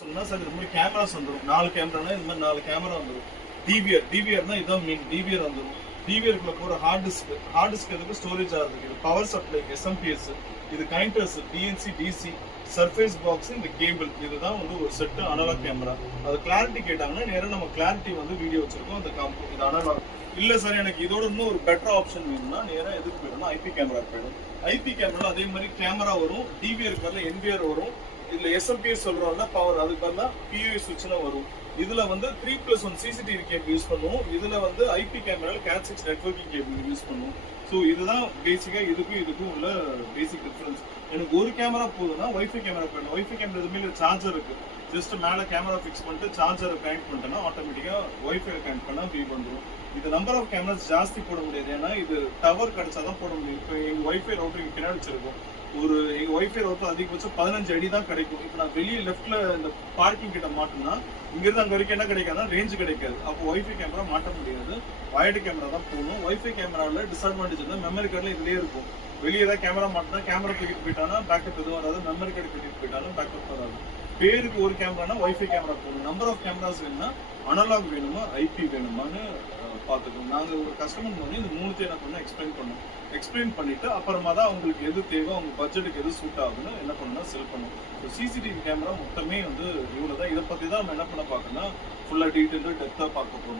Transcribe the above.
சொன்னா சார் இது மாதிரி கேமராஸ் வந்துடும். 4 கேமரானா இந்த மாதிரி 4 கேமரா வந்துடும். டிவிஆர்னா இதான் மீன். டிவிஆர் வந்துடும். டிவிஆருக்குள்ள போற ஹார்ட் டிஸ்க் எதுக்கு ஸ்டோரேஜ் ஆகுது. இது பவர் சப்ளை, எஸ்எம்பிஎஸ், இது connectors, DNC, DC, surface box, இந்த கேபிள், இதுதான் வந்து ஒரு செட்டு அனலாக் கேமரா. அது கிளாரிட்டி கேட்டாங்கன்னா நேரம் நம்ம கிளாரிட்டி வந்து வீடியோ வச்சிருக்கோம். அந்த இது அனலாக் இல்ல சார் எனக்கு இதோட இன்னும் ஒரு பெட்டர் ஆப்ஷன் வேணும்னா நேரம் எதுக்கு போயிடும்னா ஐபி கேமரா போயிடும். ஐபி கேமரா அதே மாதிரி கேமரா வரும், டிவிஆர் பதில் என்விஆர் வரும். இதுல எஸ்எம்பிஎஸ் சொல்றோம்ல பவர், அதுக்கு பதிலா பியூஎஸ் சுவிட்ச்லாம் வரும். இதுல வந்து 3+1 சிசிடிவி கேபிள் யூஸ் பண்ணுவோம். இதுல வந்து ஐபி கேமரால Cat6 நெட்வொர்க்கிங் கேபிள் யூஸ் பண்ணுவோம். ஸோ இதுதான் பேசிக்கா இதுக்கும் உள்ள பேசிக் டிஃபரன்ஸ். எனக்கு ஒரு கேமரா போதுன்னா வைஃபை கேமரா போயிடும். வைஃபை கேமரா எதுவுமே சார்ஜர் இருக்கு. ஜஸ்ட் மேல கேமரா ஃபிக்ஸ் பண்ணிட்டு சார்ஜரை கனெக்ட் பண்ணிட்டேன்னா ஆட்டோமேட்டிக்கா வைஃபை கனெக்ட் பண்ணா ஃபீல் வந்துடும். இது நம்பர் ஆஃப் கேமராஸ் ஜாஸ்தி போட முடியாது. ஏன்னா இது டவர் கிடைச்சாதான் போட முடியும். இப்போ எங்க வைஃபை ரவுட்டர் பின்னாடி வச்சிருக்கோம். எங்க வைஃபை ரவுட்டர் அதிகபட்சம் 15 அடி தான் கிடைக்கும். இப்போ நான் வெளியே லெஃப்ட்ல இந்த பார்க்கிங் கிட்ட மாட்டோம்னா இங்கிருந்து அங்க வரைக்கும் என்ன கிடைக்காதுன்னா ரேஞ்ச் கிடைக்காது. அப்போ வைஃபை கேமரா மாட்ட முடியாது. வயர்டு கேமரா தான் போகணும். வைஃபை கேமரால டிஸ்அட்வான்டேஜ் இருந்தால் மெமரி கார்டுல இதுலயே இருக்கும். வெளியே ஏதாவது கேமரா மாட்டினா கேமரா தூக்கிட்டு போயிட்டானா பேக்கப் எதுவும் வராது. மெமரி கார்டு தூக்கிட்டு போயிட்டாலும் பேக்கப் வராது. பேருக்கு ஒரு கேமரானா வைஃபை கேமரா போகணும். நம்பர் ஆஃப் கேமராஸ் வேணும்னா அனலாக் வேணுமா ஐபி வேணுமான்னு பார்த்துக்கணும். நாங்கள் ஒரு கஸ்டமர் வந்து இந்த 3த்தையும் என்ன பண்ணோம் எக்ஸ்பிளைன் பண்ணிட்டு அப்புறமா தான் அவங்களுக்கு எது தேவை, அவங்க பட்ஜெட்டுக்கு எது சூட் ஆகுதுன்னு என்ன பண்ணணும்னா செல் பண்ணும். ஸோ சிசிடிவி கேமரா மொத்தமே வந்து இவ்வளோ தான். இதை பற்றி தான் நம்ம என்ன பண்ண பார்க்கணும்னா ஃபுல்லாக டீட்டெயிலாக டெப்த்தாக பார்க்க போகிறோம்.